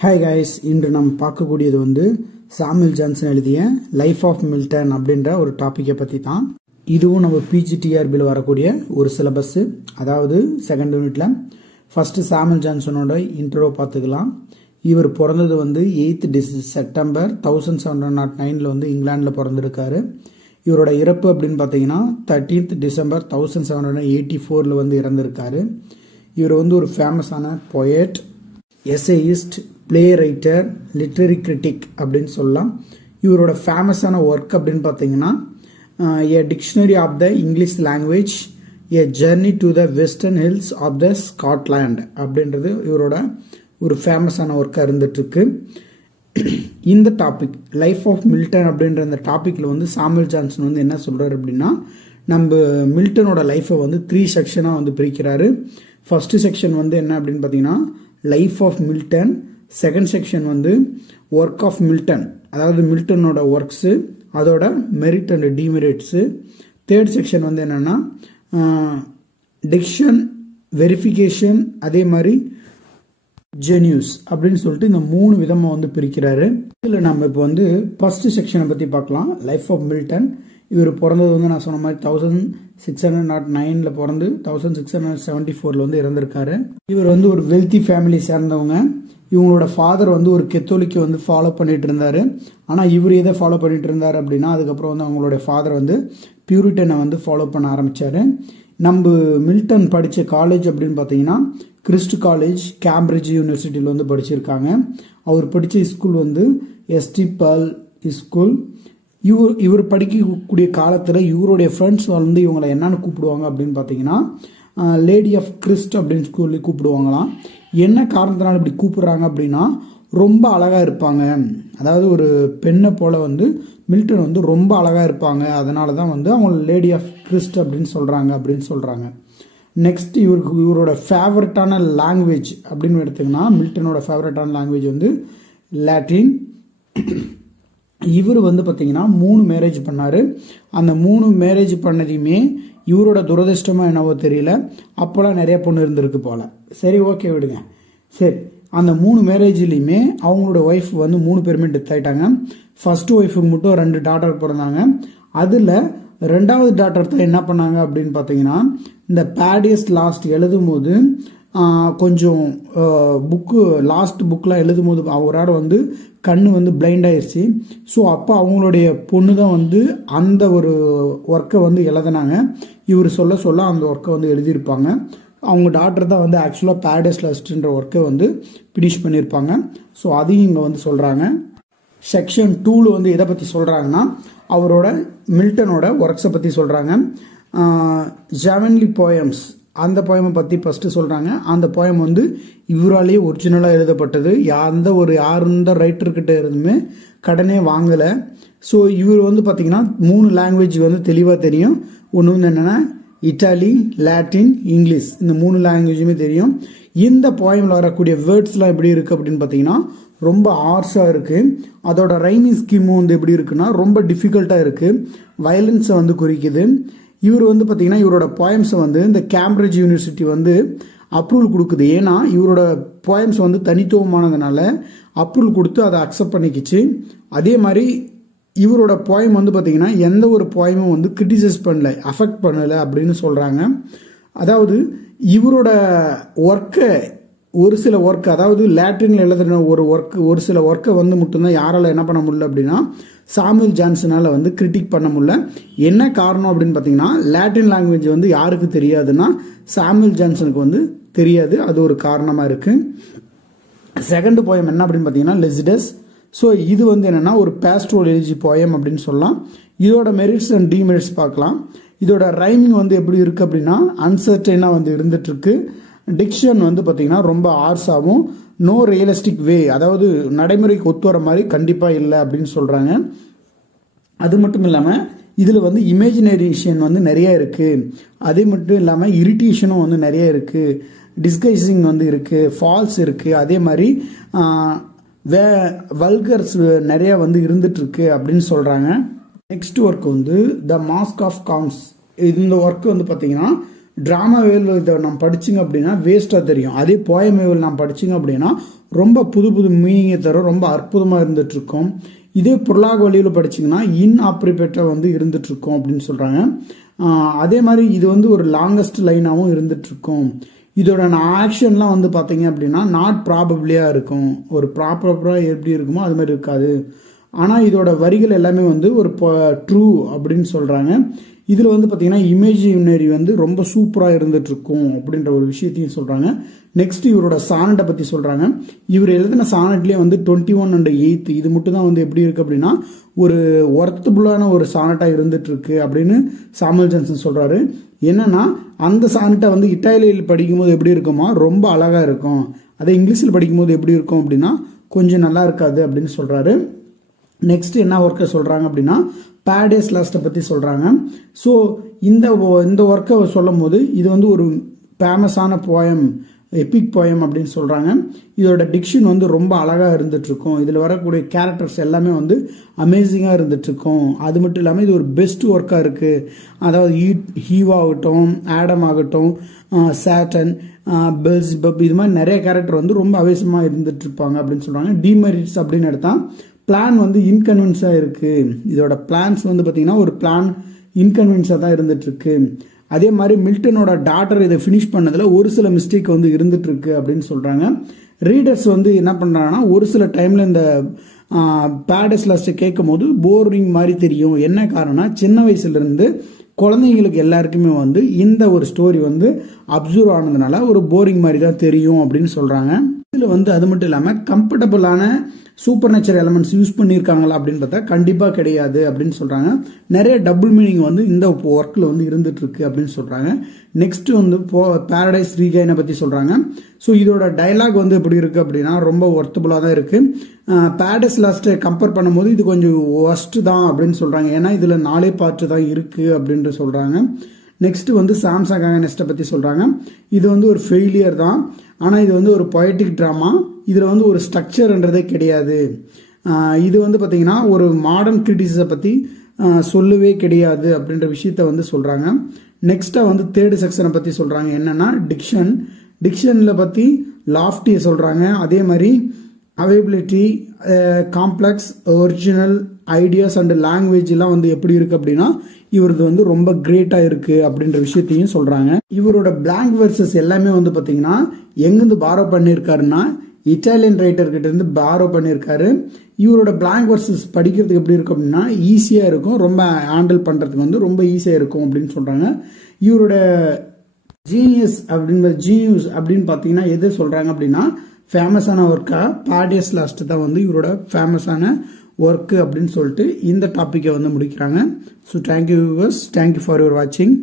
Hi guys, இன்று நம்ம பார்க்கக்கூடியது சாமுவேல் ஜான்சன் எழுதிய லைஃப் ஆஃப் மில்டன் அப்படின்ற ஒரு டாப்பிக்கை பற்றி தான். இதுவும் நம்ம பிஜிடிஆர்பியில் வரக்கூடிய ஒரு சிலபஸ். அதாவது செகண்ட் யூனிட்ல ஃபர்ஸ்ட் சாமுவேல் ஜான்சனோட இன்ட்ரோ பார்த்துக்கலாம். இவர் பிறந்தது 8th செப்டம்பர் 1709 இங்கிலாண்டில் பிறந்திருக்காரு. இவரோட இறப்பு அப்படின்னு பார்த்தீங்கன்னா 13th டிசம்பர் 1784 இறந்திருக்காரு. இவர் ஒரு ஃபேமஸான poet, essayist, play writer, literary critic அப்படின்னு சொல்லலாம். இவரோட ஃபேமஸான ஒர்க் அப்படின்னு பார்த்தீங்கன்னா a dictionary of the English language, a journey to the western hills of the Scotland அப்படின்றது இவரோட ஒரு ஃபேமஸான ஒர்க்காக இருந்துட்டுருக்கு. இந்த டாபிக் லைஃப் ஆஃப் மில்டன் அப்படின்ற அந்த டாப்பிக்கில் சாமுவேல் ஜான்சன் என்ன சொல்கிறார் அப்படின்னா, நம்ம மில்டனோட லைஃப்பை 3 செக்ஷனாக பிரிக்கிறாரு. ஃபர்ஸ்ட் செக்ஷன் என்ன அப்படின்னு பார்த்தீங்கன்னா life of Milton. Second section work of Milton, அதாவது மில்டனோட ஒர்க்ஸு, அதோட merit and demerits. Third section என்னன்னா டிக்ஷன், வெரிஃபிகேஷன், அதே மாதிரி ஜெனியூஸ் அப்படின்னு சொல்லிட்டு இந்த 3 விதமாக பிரிக்கிறாரு. இதில் நம்ம இப்போ ஃபர்ஸ்ட் செக்ஷனை பற்றி பார்க்கலாம். Life of Milton. இவர் பிறந்தது நான் சொன்ன மாதிரி 1609 பிறந்து 1674 இறந்திருக்காரு. இவர் ஒரு வெல்தி ஃபேமிலி சேர்ந்தவங்க. இவங்களோட ஃபாதர் ஒரு கெத்தோலிக்கு ஃபாலோ பண்ணிட்டு இருந்தாரு. ஆனால் இவர் எதை ஃபாலோ பண்ணிட்டு இருந்தாரு அப்படின்னா, அதுக்கப்புறம் அவங்களோட ஃபாதர் பியூரிட்டனை ஃபாலோ பண்ண ஆரம்பிச்சாரு. நம்ம மில்டன் படித்த காலேஜ் அப்படின்னு பார்த்தீங்கன்னா கிறிஸ்ட் காலேஜ், கேம்பிரிட்ஜ் யூனிவர்சிட்டியில் படிச்சிருக்காங்க. அவர் படித்த ஸ்கூல் எஸ்டி பர்ல் ஸ்கூல். இவர் படிக்கக்கூடிய காலத்தில் இவருடைய ஃப்ரெண்ட்ஸ் இவங்களை என்னன்னு கூப்பிடுவாங்க அப்படின்னு பார்த்தீங்கன்னா லேடி ஆஃப் கிறிஸ்ட் அப்படின்னு சொல்லி கூப்பிடுவாங்களாம். என்ன காரணத்தினால இப்படி கூப்பிடுறாங்க அப்படின்னா, ரொம்ப அழகாக இருப்பாங்க, அதாவது ஒரு பெண்ணை போல மில்டன் ரொம்ப அழகாக இருப்பாங்க, அதனால தான் அவங்க லேடி ஆஃப் கிறிஸ்ட் அப்படின்னு சொல்கிறாங்க. நெக்ஸ்ட் இவரோட ஃபேவரட்டான லாங்குவேஜ் அப்படின்னு எடுத்தீங்கன்னா மில்டனோட ஃபேவரட்டான லாங்குவேஜ் லாட்டின். இவர் பார்த்தீங்கன்னா 3 மேரேஜ் பண்ணார். அந்த 3 மேரேஜ் பண்ணதையுமே இவரோட துரதிருஷ்டமாக என்னவோ தெரியல, அப்போலாம் நிறைய பொண்ணு இருந்திருக்கு போல. சரி, ஓகே விடுங்க. சரி, அந்த 3 மேரேஜ்லையுமே அவங்களோட ஒய்ஃப் 3 பேருமே டெத் ஆயிட்டாங்க. ஃபர்ஸ்ட் ஒய்ஃபுக்கு மட்டும் 2 டாட்டர் பிறந்தாங்க. அதில் 2வது டாட்டர் தான் என்ன பண்ணாங்க அப்படின்னு பார்த்தீங்கன்னா, இந்த பேடியஸ் லாஸ்ட் எழுதும் போது கொஞ்சம் லாஸ்ட் புக்கெலாம் எழுதும் போது அவரோட கண்ணு பிளைண்ட் ஆயிடுச்சு. ஸோ அப்போ அவங்களுடைய பொண்ணு தான் அந்த ஒரு ஒர்க்கை எழுதினாங்க. இவர் சொல்ல அந்த ஒர்க்கை எழுதியிருப்பாங்க. அவங்க டாக்டர் தான் ஆக்சுவலாக பேடியஸ் லாஸ்ட்ன்ற ஒர்க்கை ஃபினிஷ் பண்ணியிருப்பாங்க. ஸோ அதையும் இங்கே சொல்கிறாங்க. செக்ஷன் 2ல் எதை பற்றி சொல்கிறாங்கன்னா, அவரோட மில்டனோட ஒர்க்ஸை பற்றி சொல்கிறாங்க. ஜெவன்லி போயம்ஸ், அந்த போயமை பற்றி ஃபர்ஸ்ட் சொல்கிறாங்க. அந்த போயம் இவராலேயே ஒரிஜினலாக எழுதப்பட்டது. யார் ரைட்டர்கிட்ட இருந்துமே கடனே வாங்கலை. ஸோ இவர் பார்த்தீங்கன்னா 3 லாங்குவேஜ் தெளிவாக தெரியும். ஒன்று என்னென்னா இட்டாலி, லாட்டின், இங்கிலீஷ், இந்த 3 லாங்குவேஜுமே தெரியும். இந்த போயமில் வரக்கூடிய வேர்ட்ஸ்லாம் எப்படி இருக்குது அப்படின்னு பார்த்தீங்கன்னா ரொம்ப ஆர்ஷாக இருக்குது. அதோட ரைமிங் ஸ்கீமும் எப்படி இருக்குன்னா ரொம்ப டிஃபிகல்ட்டாக இருக்குது. வயலன்ஸை குறிக்குது. இவர் பார்த்தீங்கன்னா இவரோட போயம்ஸை இந்த கேம்பிரிட்ஜ் யூனிவர்சிட்டி அப்ரூவல் கொடுக்குது. ஏன்னா இவரோட போயம்ஸ் தனித்துவமானதுனால அப்ரூவல் கொடுத்து அதை அக்செப்ட் பண்ணிக்கிச்சு. அதே மாதிரி இவரோட போயம் பார்த்தீங்கன்னா எந்த ஒரு போயமும் கிரிட்டிசைஸ் பண்ணல, அஃபெக்ட் பண்ணலை அப்படின்னு சொல்கிறாங்க. அதாவது இவரோட ஒர்க்கை ஒரு சில ஒர்க், அதாவது லாட்டினில் எழுதுன ஒரு சில ஒர்க்கை மட்டும்தான் யாரால் என்ன பண்ண முடியல அப்படின்னா சாமுவேல் ஜான்சனால் கிரிட்டிக் பண்ண முடியல. என்ன காரணம் அப்படின்னு பார்த்தீங்கன்னா, லாட்டின் லாங்குவேஜ் யாருக்கு தெரியாதுன்னா சாமுவேல் ஜான்சனுக்கு தெரியாது. அது ஒரு காரணமாக இருக்குது. செகண்ட் போயம் என்ன அப்படின்னு பார்த்தீங்கன்னா லெசிடஸ். ஸோ இது என்னென்னா ஒரு பேஸ்ட்ரோல் எலிஜி போயம் அப்படின்னு சொல்லலாம். இதோட மெரிட்ஸ் அண்ட் டிமெரிட்ஸ் பார்க்கலாம். இதோட ரைமிங் எப்படி இருக்குது அப்படின்னா அன்சர்டைனாக இருந்துகிட்ருக்கு. டிக்ஷன் பார்த்தீங்கன்னா ரொம்ப ஆர்ஸாகவும், நோ ரியலிஸ்டிக் வே, அதாவது நடைமுறைக்கு ஒத்து வர மாதிரி கண்டிப்பாக இல்லை அப்படின்னு சொல்கிறாங்க. அது மட்டும் இல்லாமல் இதில் இமேஜினேஷன் நிறைய இருக்குது. அதே மட்டும் இல்லாமல் இரிட்டேஷனும் நிறைய இருக்குது. டிஸ்கைசிங் இருக்குது, ஃபால்ஸ் இருக்குது. அதே மாதிரி வல்கர்ஸ் நிறைய இருந்துகிட்ருக்கு அப்படின்னு சொல்கிறாங்க. Next work the mask of counts. இந்த ஒர்க் பார்த்தீங்கன்னா ட்ராமா வேவல் இதை நம்ம படிச்சிங்க அப்படின்னா வேஸ்ட்டாக தெரியும். அதே போயம் வேவல் நம்ம படிச்சிங்க அப்படின்னா ரொம்ப புது புது மீனிங்கை தரும், ரொம்ப அற்புதமாக இருந்துகிட்ருக்கோம். இதே புரலாக வழியில் படிச்சிங்கன்னா இன்ஆப்ரிபேட்டாக வந்து இருந்துகிட்ருக்கோம் அப்படின்னு சொல்கிறாங்க. அதே மாதிரி இது வந்து ஒரு லாங்கஸ்ட் லைனாகவும் இருந்துகிட்ருக்கோம். இதோட ஆக்ஷன்லாம் வந்து பார்த்தீங்க அப்படின்னா நாட் ப்ராபபிளியாக இருக்கும். ஒரு ப்ராப்பராக எப்படி இருக்குமோ அது மாதிரி இருக்காது. ஆனால் இதோட வரிகள் எல்லாமே வந்து ஒரு ட்ரூ அப்படின்னு சொல்கிறாங்க. இதில் வந்து பார்த்தீங்கன்னா இமேஜினரி வந்து ரொம்ப சூப்பராக இருந்துகிட்ருக்கும் அப்படின்ற ஒரு விஷயத்தையும் சொல்கிறாங்க. நெக்ஸ்ட் இவரோட சானட்டை பற்றி சொல்கிறாங்க. இவர் எழுதின சானட்லேயே வந்து 21 and 8 இது மட்டும் தான் வந்து எப்படி இருக்குது அப்படின்னா ஒரு ஒர்த்தபுளான ஒரு சானட்டாக இருந்துகிட்ருக்கு அப்படின்னு சாமுவல் ஜான்சன் சொல்கிறாரு. என்னன்னா அந்த சானட்டை வந்து இட்டாலியில் படிக்கும்போது எப்படி இருக்குமோ ரொம்ப அழகாக இருக்கும், அதே இங்கிலீஷில் படிக்கும்போது எப்படி இருக்கும் அப்படின்னா கொஞ்சம் நல்லா இருக்காது அப்படின்னு சொல்கிறாரு. நெக்ஸ்ட் என்ன ஒர்க்கை சொல்கிறாங்க அப்படின்னா பாரடைஸ் லாஸ்ட்டை பற்றி சொல்கிறாங்க. ஸோ இந்த ஒர்க்கை சொல்லும் போது இது வந்து ஒரு ஃபேமஸான போயம், எபிக் போயம் அப்படின்னு சொல்கிறாங்க. இதோட டிக்ஷன் வந்து ரொம்ப அழகாக இருந்துகிட்ருக்கும். இதில் வரக்கூடிய கேரக்டர்ஸ் எல்லாமே வந்து அமேசிங்காக இருந்துகிட்ருக்கும். அது மட்டும் இல்லாமல் இது ஒரு பெஸ்ட் ஒர்க்காக இருக்குது. அதாவது ஹீவ் ஆகட்டும், ஆடம் ஆகட்டும், சாட்டன், பெல்சிபப், இது மாதிரி நிறைய கேரக்டர் வந்து ரொம்ப அவசியமாக இருந்துகிட்ருப்பாங்க அப்படின்னு சொல்கிறாங்க. டிமெரிட்ஸ் அப்படின்னு எடுத்தால் பிளான் வந்து இன்கன்வீனியன்ஸாக இருக்குது. இதோட பிளான்ஸ் வந்து பார்த்திங்கன்னா ஒரு பிளான் இன்கன்வீனியன்ஸாக தான் இருந்துகிட்ருக்கு. அதே மாதிரி மில்டனோட டாட்டர் இதை ஃபினிஷ் பண்ணதில் ஒரு சில மிஸ்டேக் வந்து இருந்துகிட்ருக்கு அப்படின்னு சொல்கிறாங்க. ரீடர்ஸ் வந்து என்ன பண்ணுறாங்கன்னா ஒரு சில டைமில் இந்த பாரடைஸ் லாஸ்ட்டை கேட்கும் போது போரிங் மாதிரி தெரியும். என்ன காரணம்னா சின்ன வயசுலேருந்து குழந்தைங்களுக்கு எல்லாருக்குமே வந்து இந்த ஒரு ஸ்டோரி வந்து அப்சர்வ் ஆனதுனால ஒரு போரிங் மாதிரி தான் தெரியும் அப்படின்னு சொல்கிறாங்க. இதில் வந்து அது மட்டும் இல்லாமல் கம்ஃபர்டபுளான சூப்பர் நேச்சுரல் எலமெண்ட்ஸ் யூஸ் பண்ணியிருக்காங்களா அப்படின்னு பார்த்தா கண்டிப்பாக கிடையாது அப்படின்னு சொல்கிறாங்க. நிறைய டபுள் மீனிங் வந்து இந்த ஒர்க்கில் வந்து இருந்துகிட்ருக்கு அப்படின்னு சொல்கிறாங்க. நெக்ஸ்ட் வந்து பாரடைஸ் ரீகைனை பற்றி சொல்கிறாங்க. ஸோ இதோட டைலாக் வந்து எப்படி இருக்குது அப்படின்னா ரொம்ப ஒர்த்தபுளாக தான் இருக்குது. பாரடைஸ் லாஸ்ட்டை கம்பேர் பண்ணும்போது இது கொஞ்சம் ஒஸ்ட் தான் அப்படின்னு சொல்கிறாங்க. ஏன்னா இதில் 4 பார்ட்டு தான் இருக்குது அப்படின்ட்டு சொல்கிறாங்க. நெக்ஸ்ட் வந்து சாம்சங் அகனிஸ்ட்டை பற்றி சொல்கிறாங்க. இது வந்து ஒரு ஃபெயிலியர் தான், ஆனால் இது வந்து ஒரு பொயட்டிக் ட்ராமா. இதில் வந்து ஒரு ஸ்ட்ரக்சர்ன்றதே கிடையாது. இது வந்து பார்த்திங்கன்னா ஒரு மாடர்ன் கிரிட்டிசிஸை பற்றி சொல்லவே கிடையாது அப்படின்ற விஷயத்த வந்து சொல்கிறாங்க. நெக்ஸ்ட்டாக வந்து 3rd செக்ஷனை பற்றி சொல்கிறாங்க. என்னென்னா டிக்ஷனில் பற்றி லாஃப்டியை சொல்கிறாங்க. அதே மாதிரி availability, complex, original ideas and லாங்குவேஜ்லாம் வந்து எப்படி இருக்குது அப்படின்னா இவரது வந்து ரொம்ப கிரேட்டாக இருக்குது அப்படின்ற விஷயத்தையும் சொல்கிறாங்க. இவரோட பிளாங்க் வெர்சஸ் எல்லாமே வந்து பார்த்திங்கன்னா எங்கேருந்து பாரோ பண்ணியிருக்காருன்னா இட்டாலியன் ரைட்டர்கிட்ட இருந்து பாரோ பண்ணியிருக்காரு. இவரோட பிளாங்க் வெர்சஸ் படிக்கிறதுக்கு எப்படி இருக்கும் அப்படின்னா ஈஸியாக இருக்கும், ரொம்ப ஹேண்டில் பண்ணுறதுக்கு வந்து ரொம்ப ஈஸியாக இருக்கும் அப்படின்னு சொல்கிறாங்க. இவரோட ஜீனியஸ் அப்படின்னு பார்த்தீங்கன்னா எது சொல்கிறாங்க அப்படின்னா ஃபேமஸான ஒர்க்காக பாரடைஸ் லாஸ்ட் தான் வந்து இவரோட ஃபேமஸான ஒர்க்கு அப்படின்னு சொல்லிட்டு இந்த டாப்பிக்கை வந்து முடிக்கிறாங்க. So thank you viewers, thank you for your வாட்சிங்.